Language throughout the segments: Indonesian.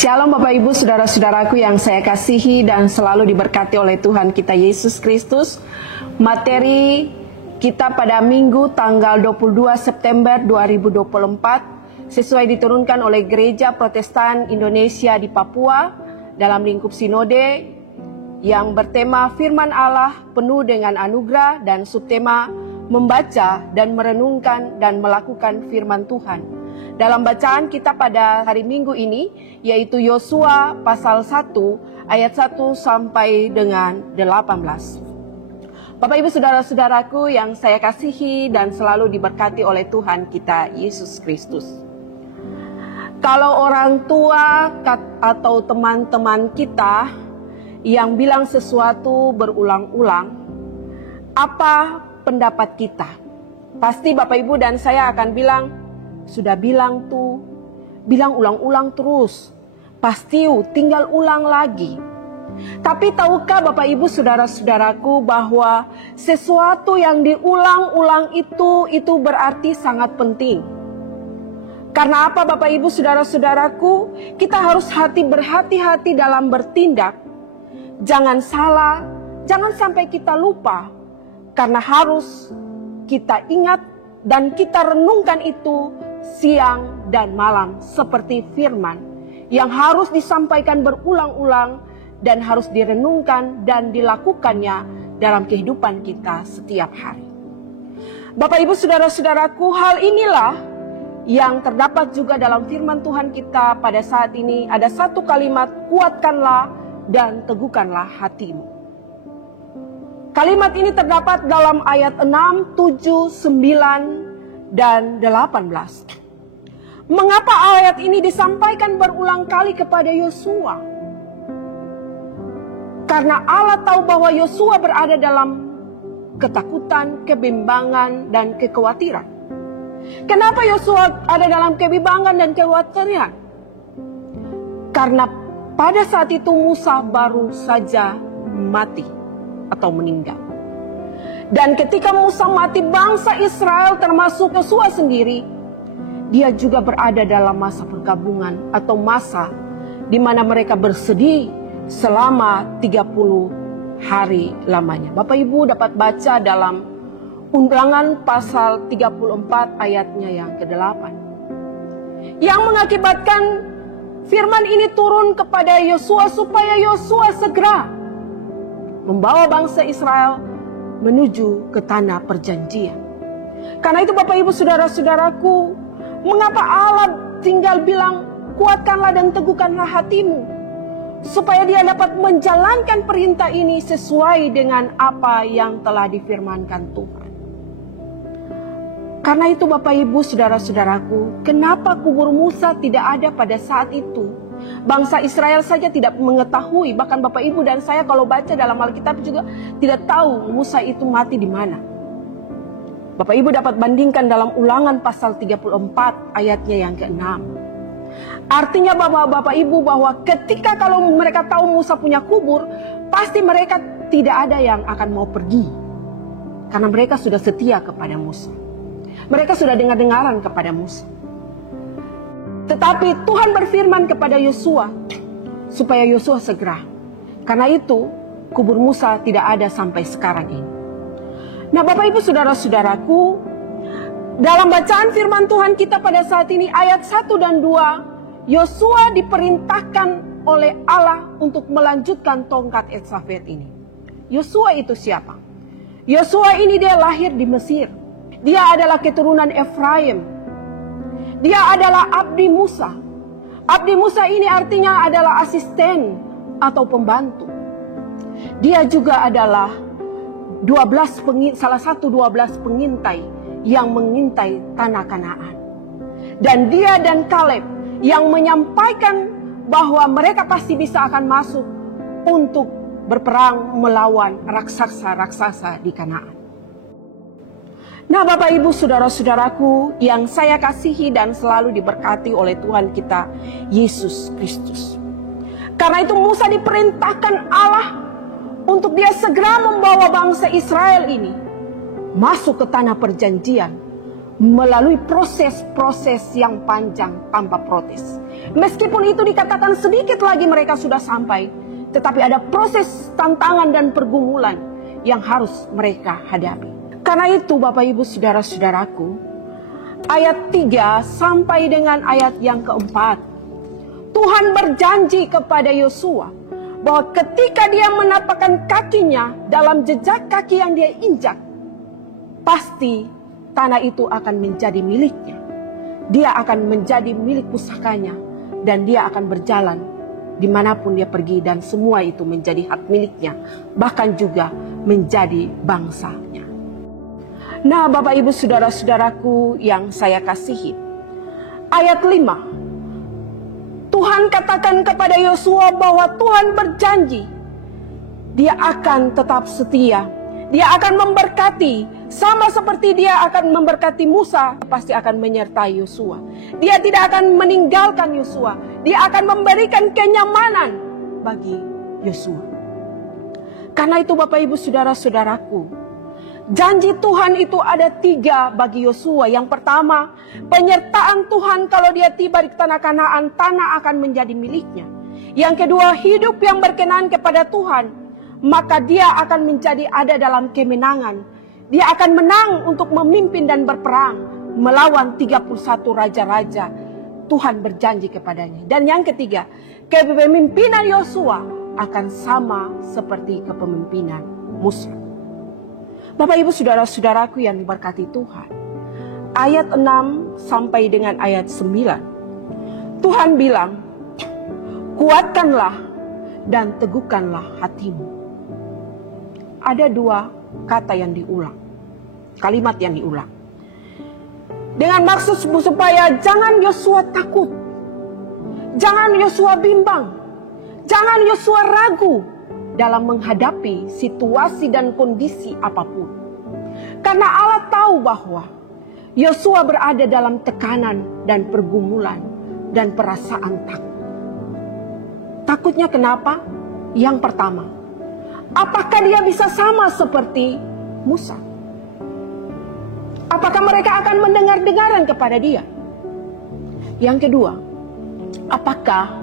Shalom Bapak Ibu Saudara-saudaraku yang saya kasihi dan selalu diberkati oleh Tuhan kita Yesus Kristus. Materi kita pada Minggu tanggal 22 September 2024 sesuai diturunkan oleh Gereja Protestan Indonesia di Papua dalam lingkup sinode yang bertema Firman Allah penuh dengan anugerah dan subtema membaca dan merenungkan dan melakukan firman Tuhan. Dalam bacaan kita pada hari Minggu ini, yaitu Yosua pasal 1 ayat 1 sampai dengan 18. Bapak Ibu Saudara-saudaraku yang saya kasihi dan selalu diberkati oleh Tuhan kita Yesus Kristus. Kalau orang tua atau teman-teman kita yang bilang sesuatu berulang-ulang, apa pendapat kita? Pasti Bapak Ibu dan saya akan bilang, sudah bilang tuh, bilang ulang-ulang terus. Pasti tinggal ulang lagi. Tapi tahukah Bapak Ibu Saudara-saudaraku bahwa sesuatu yang diulang-ulang itu berarti sangat penting. Karena apa Bapak Ibu Saudara-saudaraku? Kita harus berhati-hati dalam bertindak. Jangan salah, jangan sampai kita lupa. Karena harus kita ingat dan kita renungkan itu siang dan malam seperti firman yang harus disampaikan berulang-ulang dan harus direnungkan dan dilakukannya dalam kehidupan kita setiap hari. Bapak Ibu Saudara-saudaraku, hal inilah yang terdapat juga dalam firman Tuhan kita pada saat ini. Ada satu kalimat, kuatkanlah dan teguhkanlah hatimu. Kalimat ini terdapat dalam ayat 6, 7, 9, dan 18. Mengapa ayat ini disampaikan berulang kali kepada Yosua? Karena Allah tahu bahwa Yosua berada dalam ketakutan, kebimbangan, dan kekhawatiran. Kenapa Yosua ada dalam kebimbangan dan kekhawatiran? Karena pada saat itu Musa baru saja mati atau meninggal. Dan ketika Musa mati, bangsa Israel termasuk Yosua sendiri, dia juga berada dalam masa perkabungan atau masa di mana mereka bersedih selama 30 hari lamanya. Bapak Ibu dapat baca dalam Ulangan pasal 34 ayatnya yang ke-8. Yang mengakibatkan firman ini turun kepada Yosua supaya Yosua segera membawa bangsa Israel menuju ke tanah perjanjian. Karena itu Bapak Ibu Saudara-saudaraku, mengapa Allah tinggal bilang kuatkanlah dan teguhkanlah hatimu, supaya dia dapat menjalankan perintah ini sesuai dengan apa yang telah difirmankan Tuhan. Karena itu Bapak Ibu Saudara-saudaraku, kenapa kubur Musa tidak ada pada saat itu? Bangsa Israel saja tidak mengetahui, bahkan Bapak Ibu dan saya kalau baca dalam Alkitab juga tidak tahu Musa itu mati di mana. Bapak Ibu dapat bandingkan dalam Ulangan pasal 34 ayatnya yang ke-6. Artinya Bapak Ibu bahwa ketika kalau mereka tahu Musa punya kubur, pasti mereka tidak ada yang akan mau pergi. Karena mereka sudah setia kepada Musa. Mereka sudah dengar-dengaran kepada Musa. Tetapi Tuhan berfirman kepada Yosua supaya Yosua segera. Karena itu kubur Musa tidak ada sampai sekarang ini. Nah Bapak Ibu Saudara-saudaraku, dalam bacaan firman Tuhan kita pada saat ini ayat 1 dan 2, Yosua diperintahkan oleh Allah untuk melanjutkan tongkat estafet ini. Yosua itu siapa? Yosua ini dia lahir di Mesir. Dia adalah keturunan Efraim. Dia adalah abdi Musa. Abdi Musa ini artinya adalah asisten atau pembantu. Dia juga adalah salah satu 12 pengintai yang mengintai tanah Kanaan. Dan dia dan Kaleb yang menyampaikan bahwa mereka pasti bisa akan masuk untuk berperang melawan raksasa-raksasa di Kanaan. Nah Bapak Ibu Saudara-saudaraku yang saya kasihi dan selalu diberkati oleh Tuhan kita Yesus Kristus. Karena itu Musa diperintahkan Allah untuk dia segera membawa bangsa Israel ini masuk ke tanah perjanjian melalui proses-proses yang panjang tanpa protes. Meskipun itu dikatakan sedikit lagi mereka sudah sampai, tetapi ada proses tantangan dan pergumulan yang harus mereka hadapi. Karena itu Bapak Ibu Saudara-saudaraku, ayat 3 sampai dengan ayat yang keempat, Tuhan berjanji kepada Yosua bahwa ketika dia menapakkan kakinya dalam jejak kaki yang dia injak, pasti tanah itu akan menjadi miliknya. Dia akan menjadi milik pusakanya dan dia akan berjalan dimanapun dia pergi dan semua itu menjadi hak miliknya, bahkan juga menjadi bangsanya. Nah Bapak Ibu Saudara-saudaraku yang saya kasihi, ayat 5, Tuhan katakan kepada Yosua bahwa Tuhan berjanji dia akan tetap setia, dia akan memberkati. Sama seperti dia akan memberkati Musa, pasti akan menyertai Yosua. Dia tidak akan meninggalkan Yosua. Dia akan memberikan kenyamanan bagi Yosua. Karena itu Bapak Ibu Saudara-saudaraku, janji Tuhan itu ada 3 bagi Yosua. Yang pertama, penyertaan Tuhan kalau dia tiba di tanah Kanaan, tanah akan menjadi miliknya. Yang kedua, hidup yang berkenan kepada Tuhan, maka dia akan menjadi ada dalam kemenangan. Dia akan menang untuk memimpin dan berperang melawan 31 raja-raja. Tuhan berjanji kepadanya. Dan yang ketiga, kepemimpinan Yosua akan sama seperti kepemimpinan Musa. Bapak Ibu Saudara-saudaraku yang diberkati Tuhan, ayat 6 sampai dengan ayat 9, Tuhan bilang, kuatkanlah dan teguhkanlah hatimu. Ada 2 kata yang diulang, kalimat yang diulang, dengan maksud supaya jangan Yosua takut, jangan Yosua bimbang, jangan Yosua ragu dalam menghadapi situasi dan kondisi apapun. Karena Allah tahu bahwa Yosua berada dalam tekanan dan pergumulan dan perasaan takut. Takutnya kenapa? Yang pertama, apakah dia bisa sama seperti Musa? Apakah mereka akan mendengar-dengaran kepada dia? Yang kedua, apakah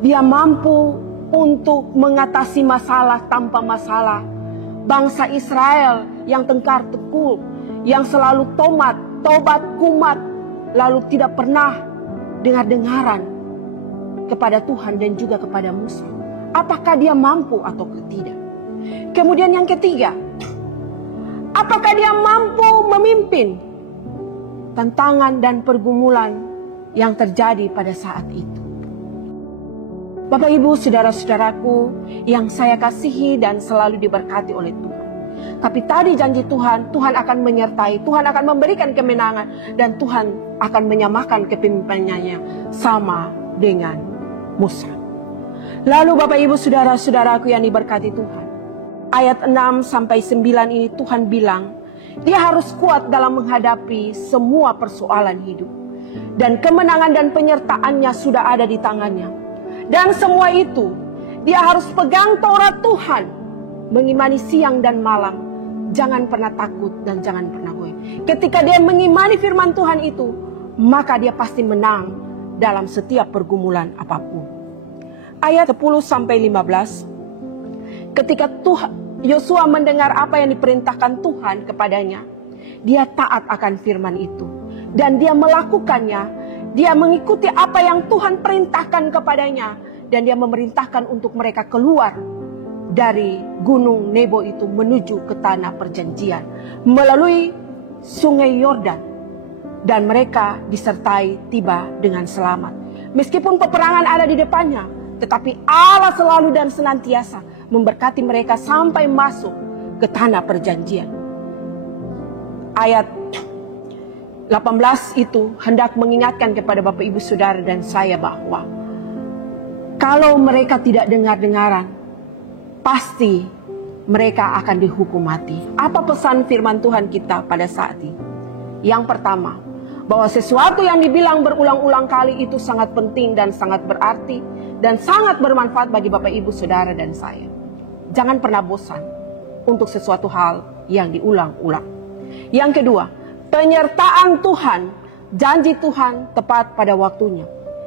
dia mampu untuk mengatasi masalah tanpa masalah? Bangsa Israel yang tengkar tekul, yang selalu tobat kumat, lalu tidak pernah dengar-dengaran kepada Tuhan dan juga kepada Musa. Apakah dia mampu atau tidak? Kemudian yang ketiga, apakah dia mampu memimpin tantangan dan pergumulan yang terjadi pada saat itu? Bapak Ibu Saudara-saudaraku yang saya kasihi dan selalu diberkati oleh Tuhan. Tapi tadi janji Tuhan, Tuhan akan menyertai, Tuhan akan memberikan kemenangan, dan Tuhan akan menyamakan kepemimpinannya sama dengan Musa. Lalu Bapak Ibu Saudara-saudaraku yang diberkati Tuhan, ayat 6 sampai 9 ini Tuhan bilang, dia harus kuat dalam menghadapi semua persoalan hidup. Dan kemenangan dan penyertaannya sudah ada di tangannya. Dan semua itu, dia harus pegang Taurat Tuhan, mengimani siang dan malam. Jangan pernah takut dan jangan pernah goyah. Ketika dia mengimani firman Tuhan itu, maka dia pasti menang dalam setiap pergumulan apapun. Ayat 10 sampai 15. Ketika Yosua mendengar apa yang diperintahkan Tuhan kepadanya, dia taat akan firman itu dan dia melakukannya. Dia mengikuti apa yang Tuhan perintahkan kepadanya, dan dia memerintahkan untuk mereka keluar dari gunung Nebo itu menuju ke tanah perjanjian melalui sungai Yordan, dan mereka disertai tiba dengan selamat. Meskipun peperangan ada di depannya, tetapi Allah selalu dan senantiasa memberkati mereka sampai masuk ke tanah perjanjian. Ayat 18 itu hendak mengingatkan kepada Bapak Ibu Saudara dan saya bahwa kalau mereka tidak dengar-dengaran, pasti mereka akan dihukum mati. Apa pesan firman Tuhan kita pada saat ini? Yang pertama, bahwa sesuatu yang dibilang berulang-ulang kali itu sangat penting dan sangat berarti dan sangat bermanfaat bagi Bapak Ibu Saudara dan saya. Jangan pernah bosan untuk sesuatu hal yang diulang-ulang. Yang kedua, penyertaan Tuhan, janji Tuhan tepat pada waktunya.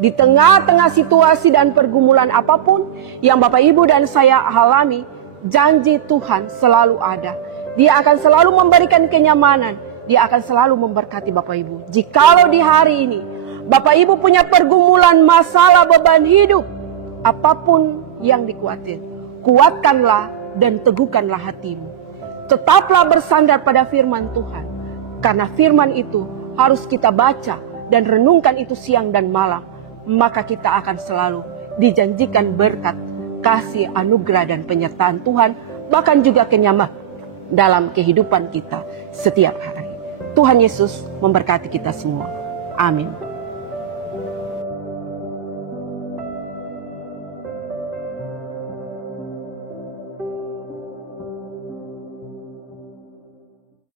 Di tengah-tengah situasi dan pergumulan apapun yang Bapak Ibu dan saya alami, janji Tuhan selalu ada. Dia akan selalu memberikan kenyamanan. Dia akan selalu memberkati Bapak Ibu. Jikalau di hari ini Bapak Ibu punya pergumulan, masalah, beban hidup, apapun yang dikhawatirkan, kuatkanlah dan teguhkanlah hatimu. Tetaplah bersandar pada firman Tuhan. Karena firman itu harus kita baca dan renungkan itu siang dan malam. Maka kita akan selalu dijanjikan berkat, kasih, anugerah, dan penyertaan Tuhan. Bahkan juga kenyamanan dalam kehidupan kita setiap hari. Tuhan Yesus memberkati kita semua. Amin.